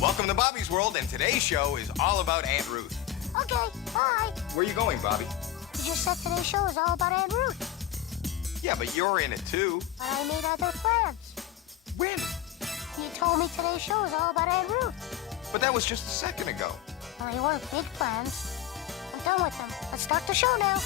Welcome to Bobby's World, and today's show is all about Aunt Ruth. Okay, bye. Where are you going, Bobby? You just said today's show is all about Aunt Ruth. Yeah, but you're in it too. But I made other plans. When? You told me today's show is all about Aunt Ruth. But that was just a second ago. Well, they weren't big plans. I'm done with them. Let's start the show now.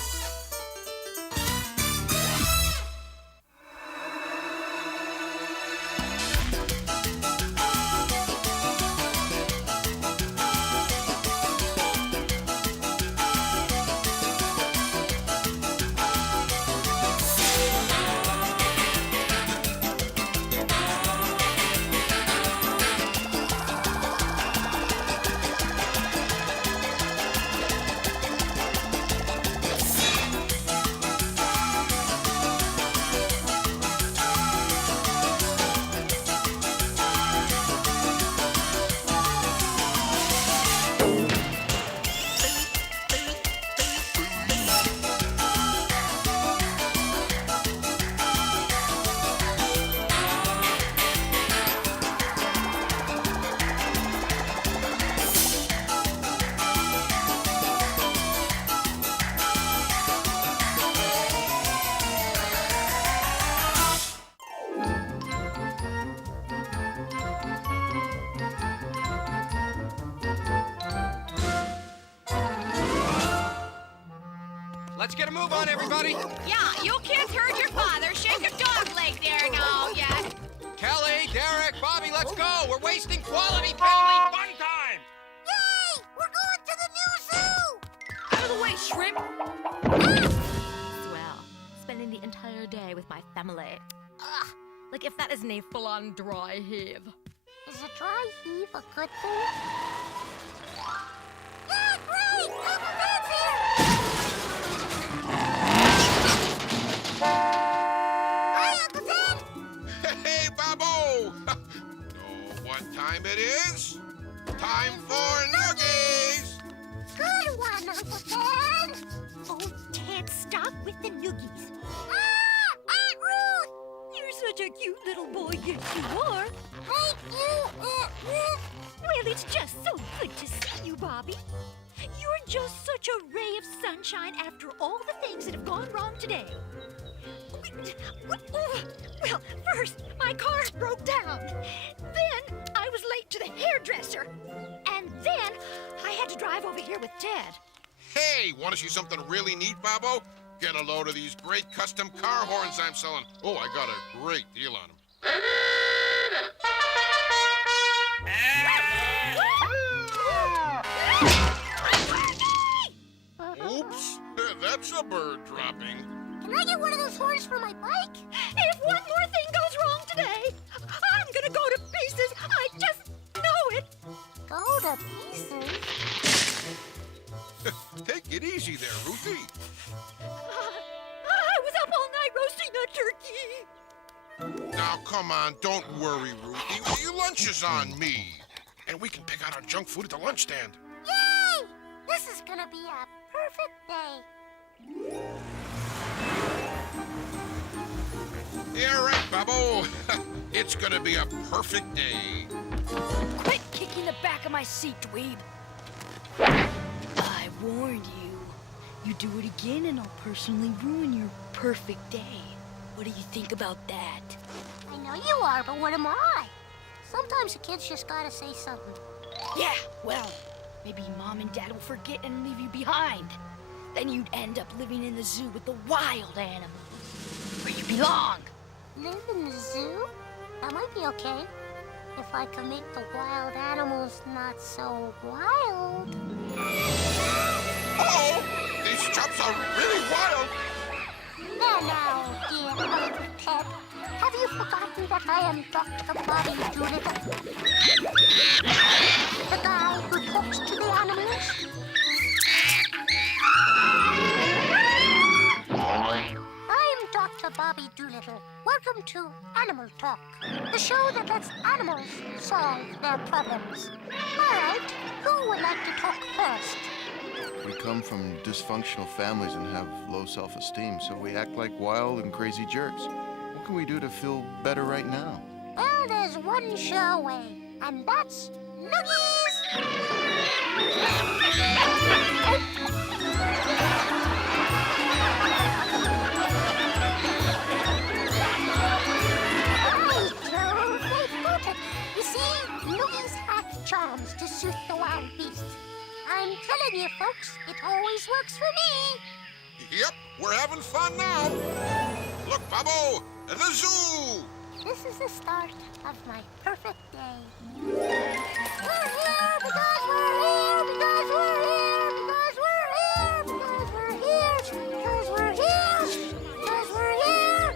Let's get a move on, everybody. Yeah, you kids heard your father. Shake your dog leg there now, yeah. Kelly, Derek, Bobby, let's go. We're wasting quality family fun time. Yay! We're going to the new zoo! Out of the way, shrimp. Swell. Spending the entire day with my family. Ugh. Like if that isn't a full-on dry heave. Is a dry heave a good thing? Yeah, great! Uncle Dad's here! Hi, Uncle Dad! Hey, Bobo! Know what time it is? Time for noogies! Good one, Uncle Dad! Oh, Ted, stop with the noogies. Ah! Aunt Ruth! You're such a cute little boy, yes you are. Thank you, Aunt Ruth! Well, it's just so good to see you, Bobby. You're just such a ray of sunshine after all the things that have gone wrong today. Well, first, my car broke down. Then, I was late to the hairdresser. And then, I had to drive over here with Ted. Hey, want to see something really neat, Bobo? Get a load of these great custom car horns I'm selling. Oh, I got a great deal on them. Oops, that's a bird dropping. Can I get one of those horns for my bike? If one more thing goes wrong today, I'm gonna go to pieces. I just know it. Go to pieces? Take it easy there, Ruthie. I was up all night roasting a turkey. Now, come on, don't worry, Ruthie. Your lunch is on me. And we can pick out our junk food at the lunch stand. Yay! This is gonna be a perfect day. Yeah, right, Bobo. It's gonna be a perfect day. Quit kicking the back of my seat, dweeb. I warned you. You do it again and I'll personally ruin your perfect day. What do you think about that? I know you are, but what am I? Sometimes the kids just gotta say something. Yeah, well, maybe Mom and Dad will forget and leave you behind. Then you'd end up living in the zoo with the wild animals, where you belong. Live in the zoo? That might be okay. If I can make the wild animals not so wild. Oh, these chumps are really wild. Now, dear Uncle Ted, have you forgotten that I am Dr. Bobby Doolittle? The guy who talks to the animals? I'm Dr. Bobby Doolittle. Welcome to Animal Talk, the show that lets animals solve their problems. All right, who would like to talk first? We come from dysfunctional families and have low self-esteem, so we act like wild and crazy jerks. What can we do to feel better right now? Well, there's one sure way. and that's Noogies! You see, Noogies have charms to suit the wild beast. I'm telling you, folks, it always works for me. Yep, we're having fun now. Look, Bobo, at the zoo. This is the start of my perfect day. We're here because we're here, because we're here, because we're here, because we're here, because we're here, because we're here.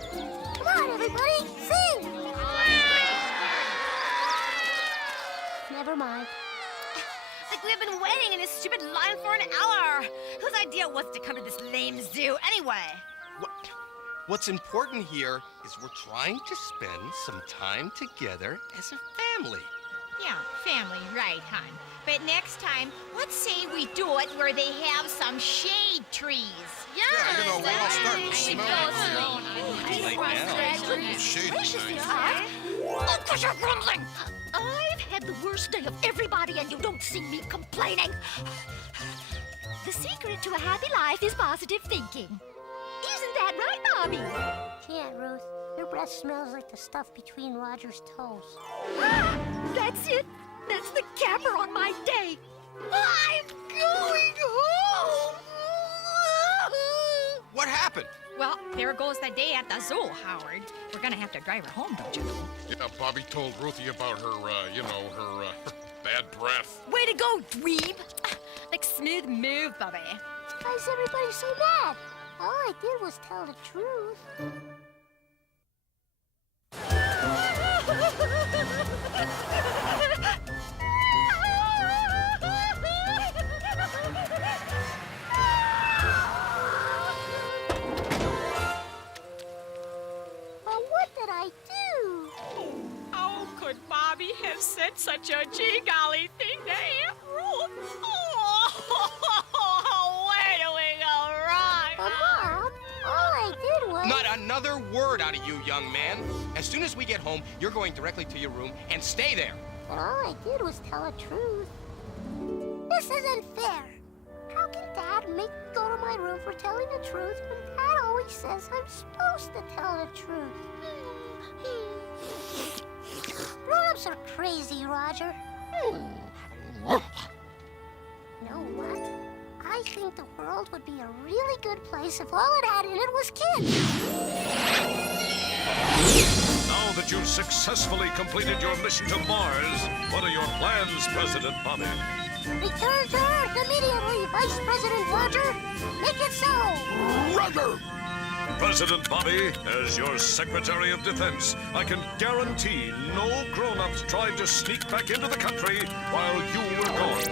Come on, everybody, sing! Never mind. Like we've been waiting in this stupid line for an hour. Whose idea was to come to this lame zoo anyway? What's important here is we're trying to spend some time together as a family. Yeah, family, right, hon. But next time, let's say we do it where they have some shade trees. Yeah, you know, we're all starting to smell Goodness shady gracious, night. Todd. Oh, gosh, you're grumbling. I've had the worst day of everybody, and you don't see me complaining. The secret to a happy life is positive thinking. Isn't that right, Bobby? Gee, Aunt Ruth, your breath smells like the stuff between Roger's toes. Ah, that's it. That's the capper on my day. I'm going home. What happened? Well, there goes the day at the zoo, Howard. We're gonna have to drive her home, don't you know? Yeah, Bobby told Ruthie about her, her bad breath. Way to go, dweeb. Like smooth move, Bobby. Why is everybody so mad? All I did was tell the truth. Well, what did I do? How could Bobby have said such a gee-golly thing to Aunt Ruth? Oh, where do we go wrong? Mom, all I did was... Not another word out of you, young man. As soon as we get home, you're going directly to your room and stay there. But all I did was tell the truth. This isn't fair. How can Dad make me go to my room for telling the truth when Dad always says I'm supposed to tell the truth? Grown-ups are crazy, Roger. You know what? I think the world would be a really good place if all it had in it was kids. Now that you've successfully completed your mission to Mars, what are your plans, President Bobby? Return to Earth immediately, Vice President Roger. Make it so. Roger! President Bobby, as your Secretary of Defense, I can guarantee no grown-ups tried to sneak back into the country while you were gone.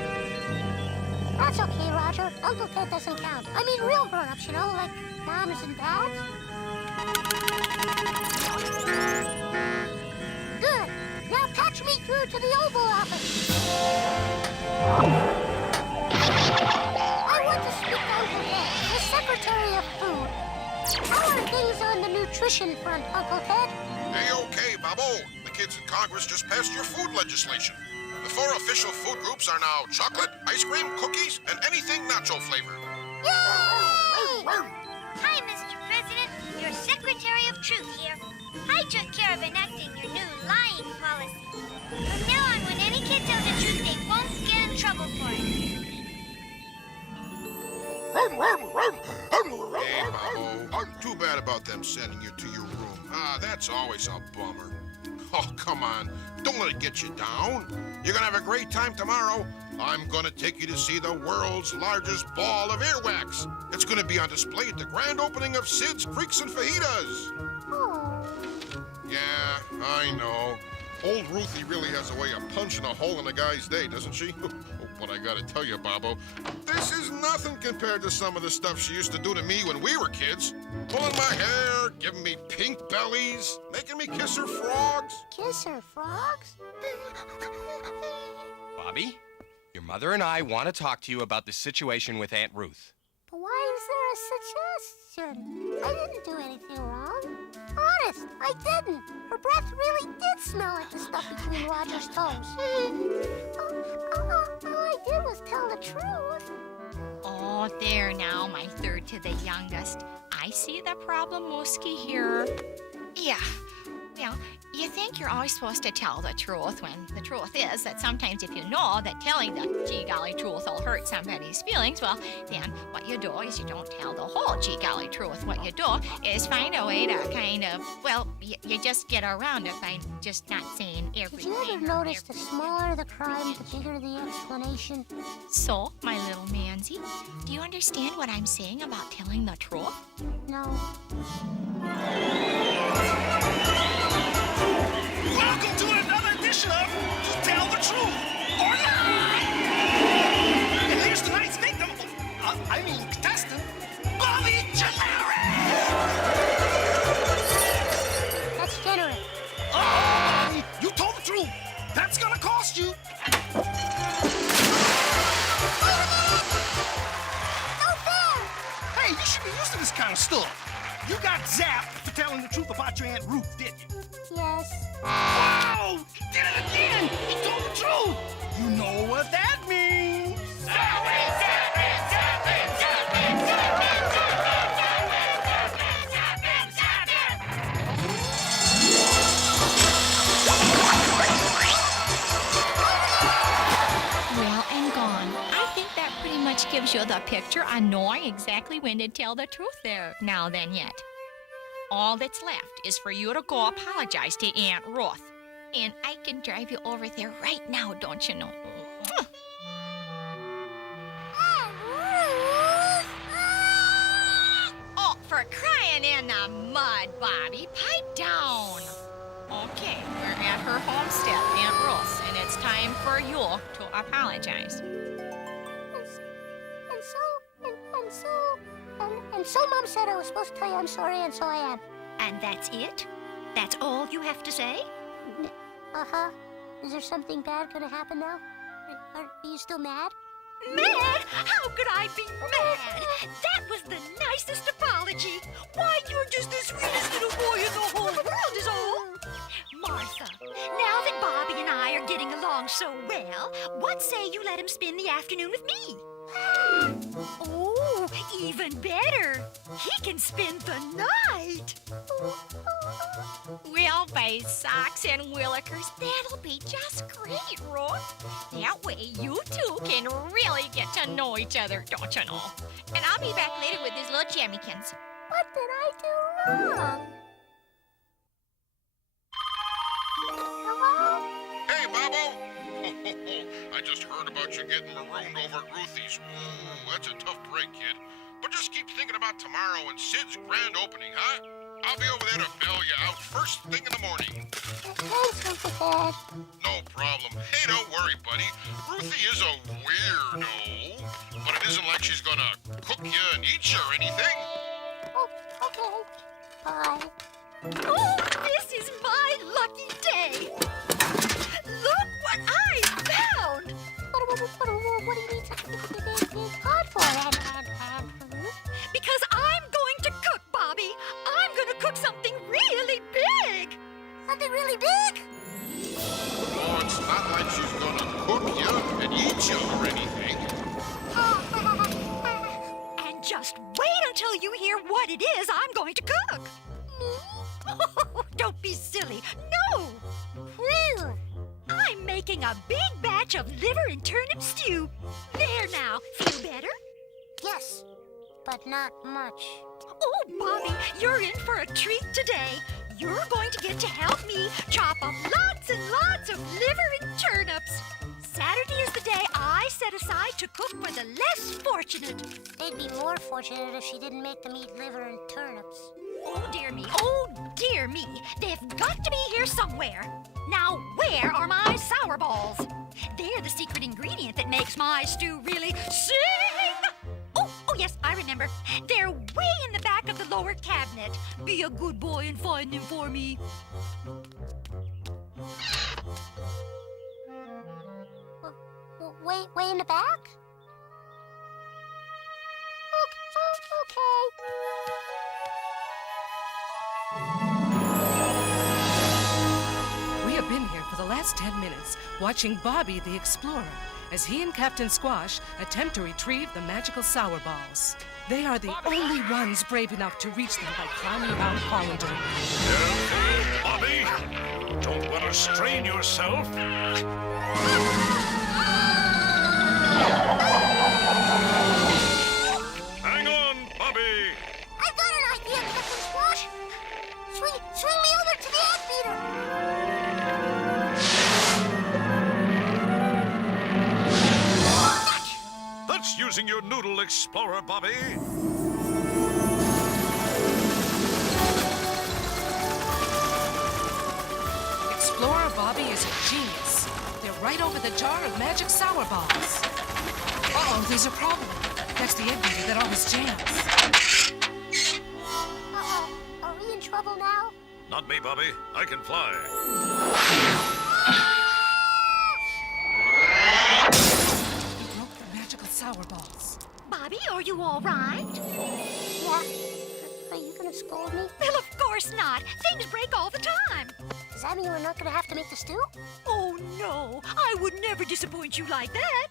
That's okay, Roger. Uncle Ted doesn't count. I mean real grown-ups, you know, like moms and dads. Good. Now patch me through to the Oval Office. I want to speak to Uncle Ted, the Secretary of Food. How are things on the nutrition front, Uncle Ted? Hey, okay, Bobo. The kids in Congress just passed your food legislation. The 4 official food groups are now chocolate, ice cream, cookies, and anything nacho flavored. Yay! Hi, Mr. President. Your Secretary of Truth here. I took care of enacting your new lying policy. From now on, when any kid tells the truth, they won't get in trouble for it. Hey, Bobo. Too bad about them sending you to your room. That's always a bummer. Oh, come on. Don't let it get you down. You're gonna have a great time tomorrow. I'm gonna take you to see the world's largest ball of earwax. It's gonna be on display at the grand opening of Sid's Freaks and Fajitas. Oh. Yeah, I know. Old Ruthie really has a way of punching a hole in a guy's day, doesn't she? But I gotta tell you, Bobo, this is nothing compared to some of the stuff she used to do to me when we were kids. Pulling my hair, giving me pink bellies, making me kiss her frogs. Kiss her frogs? Bobby, your mother and I want to talk to you about the situation with Aunt Ruth. But why is there such a question. I didn't do anything wrong. Honest, I didn't. Her breath really did smell like the stuff between Roger's toes. All I did was tell the truth. Oh, there now, my third to the youngest. I see the problem, Mooski, here. Yeah, well, you think you're always supposed to tell the truth when the truth is that sometimes if you know that telling the gee golly truth will hurt somebody's feelings, well, then what you do is you don't tell the whole gee golly truth. What you do is find a way to kind of, well, you just get around it by just not saying everything. Did you ever notice the smaller the crime, the bigger the explanation? So, my little Manzy, do you understand what I'm saying about telling the truth? No. Welcome to another edition of Tell the Truth or Lie! And here's tonight's victim, contestant, Bobby Gennaro! That's generous. Oh, you told the truth. That's gonna cost you. No fair! Hey, you should be used to this kind of stuff. You got zapped for telling the truth about your Aunt Ruth, didn't you? Yes. Whoa! He did it again! He told the truth! You know what that means! Well and gone. I think that pretty much gives you the picture on knowing exactly when to tell the truth there. Now then yet. All that's left is for you to go apologize to Aunt Ruth. And I can drive you over there right now, don't you know? Oh, for crying in the mud, Bobby. Pipe down. Okay, we're at her homestead, Aunt Ruth, and it's time for you to apologize. And so Mom said I was supposed to tell you I'm sorry, and so I am. And that's it? That's all you have to say? Uh-huh. Is there something bad gonna happen now? Are you still mad? Mad? How could I be mad? That was the nicest apology. Why, you're just the sweetest little boy in the whole world is all. Martha, now that Bobby and I are getting along so well, what say you let him spend the afternoon with me? Oh, even better. He can spend the night. Well, by socks and willikers, that'll be just great, Ruth. That way you two can really get to know each other, don't you know? And I'll be back later with these little jammykins. What did I do wrong? Hello? Hey, Bobo! I just heard about you getting marooned over at Ruthie's. Ooh, that's a tough break, kid. But just keep thinking about tomorrow and Sid's grand opening, huh? I'll be over there to bail you out first thing in the morning. Thanks, Uncle Dad. No problem. Hey, don't worry, buddy. Ruthie is a weirdo. But it isn't like she's gonna cook you and eat you or anything. Oh, okay. Bye. Oh, this is my lucky day. Look what I found. What do you mean something hard for? Because I'm going to cook, Bobby. I'm going to cook something really big. Something really big? Oh, it's not like she's gonna cook you and eat you or anything. And just wait until you hear what it is I'm going to cook. Oh, don't be silly. No. Whew. I'm making a big batch of liver and turnip stew. There now. Feel better? Yes, but not much. Oh, Bobby, you're in for a treat today. You're going to get to help me chop up lots and lots of liver and turnips. Saturday is the day I set aside to cook for the less fortunate. They'd be more fortunate if she didn't make them eat liver and turnips. Oh, dear me. Oh, dear me. They've got to be here somewhere. Now, where are my sour balls? They're the secret ingredient that makes my stew really sing. Oh, yes, I remember. They're way in the back of the lower cabinet. Be a good boy and find them for me. Way in the back? Okay. last 10 minutes watching Bobby the Explorer as he and Captain Squash attempt to retrieve the magical sour balls. They are the only ones brave enough to reach them by climbing Mount Hollander. Careful, Bobby. Don't want to strain yourself. Hang on, Bobby. I got an idea, Captain Squash. Swing me over to the egg beater. That's using your noodle explorer, Bobby. Explorer Bobby is a genius. They're right over the jar of magic sour balls. Uh-oh, there's a problem. That's the egg beater that always jams. Uh-oh, are we in trouble now? Not me, Bobby. I can fly. He broke the magical sour balls. Bobby, are you all right? Yeah. Are you gonna scold me? Well, of course not. Things break all the time. Does that mean we're not gonna have to make the stew? Oh, no. I would never disappoint you like that.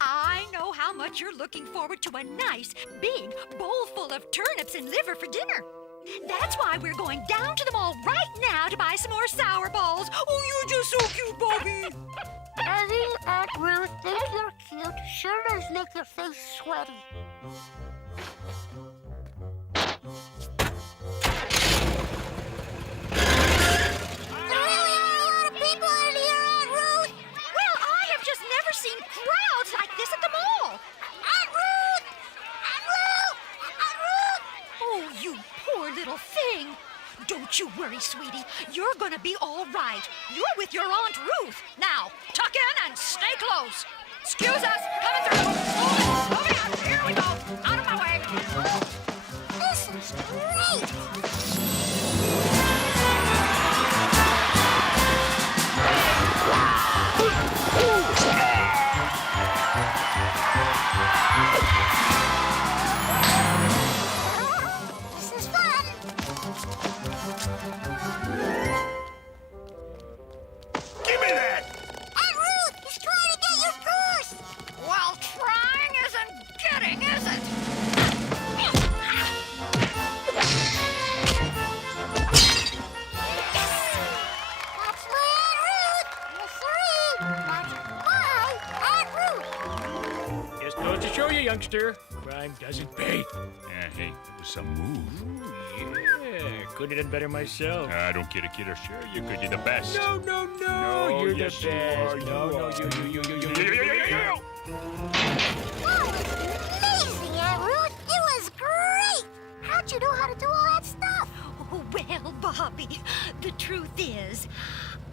I know how much you're looking forward to a nice, big bowl full of turnips and liver for dinner. That's why we're going down to the mall right now to buy some more sour balls. Oh, you're just so cute, Bobby. Eddie and Ruth think you're cute. Sure does make your face sweaty. There really are a lot of people in here, Aunt Ruth. Well, I have just never seen crowds like this at the mall. Aunt Ruth! Aunt Ruth! Aunt Ruth! Oh, you poor little thing. Don't you worry, sweetie. You're gonna be all right. You're with your Aunt Ruth. Now, tuck in and stay close. Excuse us. Coming through. Moving on. Here we go. Out of my way. This is great! This is fun! Give me that! Aunt Ruth, he's trying to get your purse! Well, trying isn't getting, is it? That's my Aunt Ruth! Yes, sirree! That's my Aunt Ruth! Just goes to show you, youngster. Crime doesn't pay. Yeah, hey, that was some move. Yeah, could have done better myself. I don't kid a kidder. Sure, you could. You're the best. No, you're yes, the you best. are, No, you you. That was amazing, Aunt Ruth! It was great! How'd you know how to do all that stuff? Oh, well, Bobby, the truth is,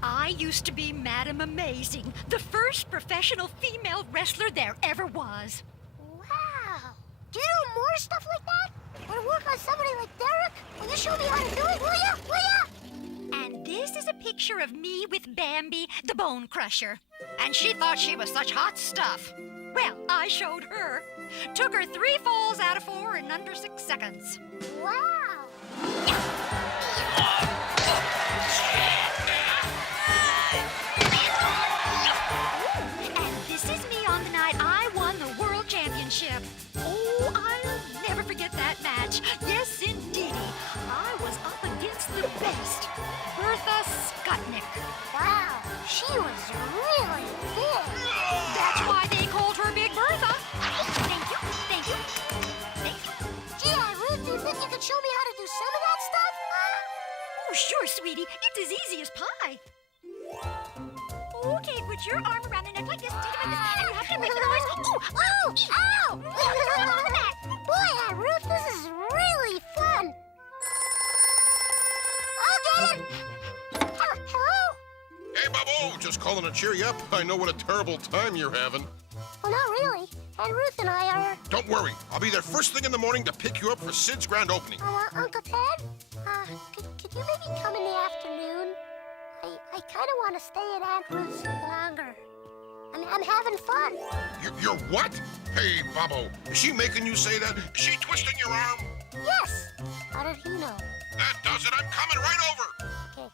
I used to be Madam Amazing, the first professional female wrestler there ever was. Wow! Do you do more stuff like that? Want to work on somebody like Derek? Will you show me how to do it, will ya? Will ya? And this is a picture of me with Bambi, the Bone Crusher. And she thought she was such hot stuff. Well, I showed her. Took her 3 falls out of 4 in under 6 seconds. Wow! And this is me on the night I won the World Championship. Oh, I'll never forget that match. Yes, indeedy. I was up against the best, Bertha Skutnik. Wow! She was really big! That's why they called her Big Bertha. Thank you, thank you, thank you. Gee, Aunt Ruth, do you think you could show me how to do some of that stuff? Oh, sure, sweetie. It's as easy as pie. Okay, put your arm around the neck like this, take it like this, and you have to make the noise. Ooh! Ow! Boy, Aunt Ruth, this is really fun! I'll get it! Hello? Hey, Bubbo, just calling to cheer you up. I know what a terrible time you're having. Well, not really. Aunt Ruth and I are... Don't worry. I'll be there first thing in the morning to pick you up for Sid's grand opening. Uncle Ted? Could you maybe come in the afternoon? I kind of want to stay at Aunt Ruth's longer. I'm having fun. You're what? Hey, Bubbo, is she making you say that? Is she twisting your arm? Yes. How did he know? That does it. I'm coming right over. Okay.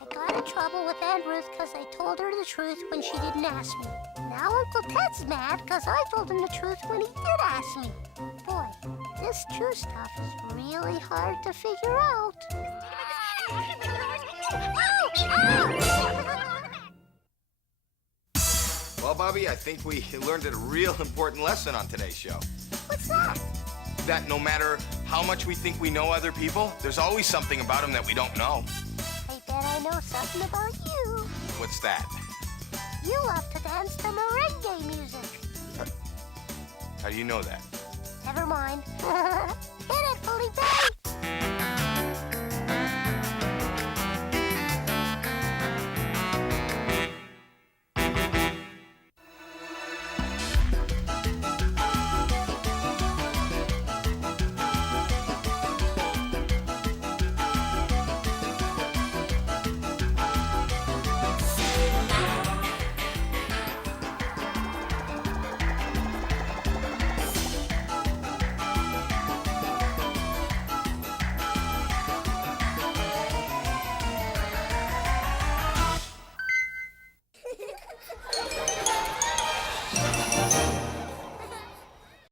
I got it. in trouble with Aunt Ruth because I told her the truth when she didn't ask me. Now Uncle Ted's mad because I told him the truth when he did ask me. Boy, this true stuff is really hard to figure out. Well, Bobby, I think we learned a real important lesson on today's show. What's that? That no matter how much we think we know other people, there's always something about them that we don't know. I bet I know something about you. What's that? You love to dance to merengue music. How do you know that? Never mind. Hit it, Felipe!